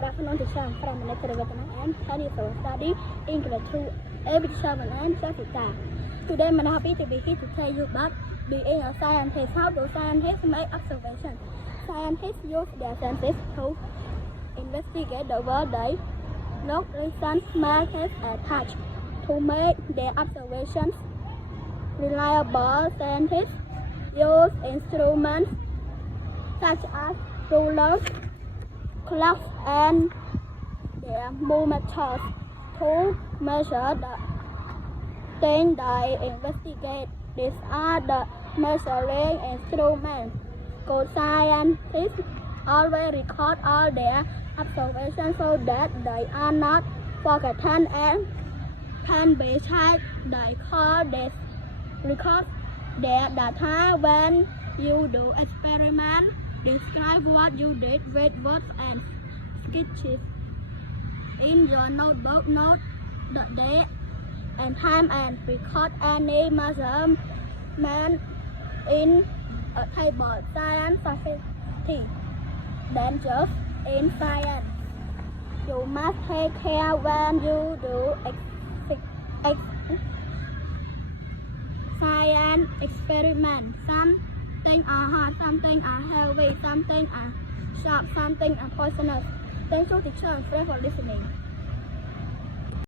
Good afternoon, teacher. I'm from Vietnam and study for study English through education and Jessica. Today, I'm happy to be here to tell you about being a scientist. How do scientists make observations? Scientists use their senses to investigate the world. They look, listen, smell, taste, and touch to make their observations reliable. Scientists use instruments such as rulers, clocks, and their thermometers to measure the things they investigate. These are the measuring instruments. Good scientists always record all their observations so that they are not forgotten and can be checked. They call this record their data. When you do experiment, describe what you did with words and sketches. In your notebook, note the date and time and record any measurement in a table. Science safety. Dangerous in science. You must take care when you do science experiment. Some things are hard, some things are heavy, some things are sharp, some things are poisonous. Thank you, teacher and friends, for listening.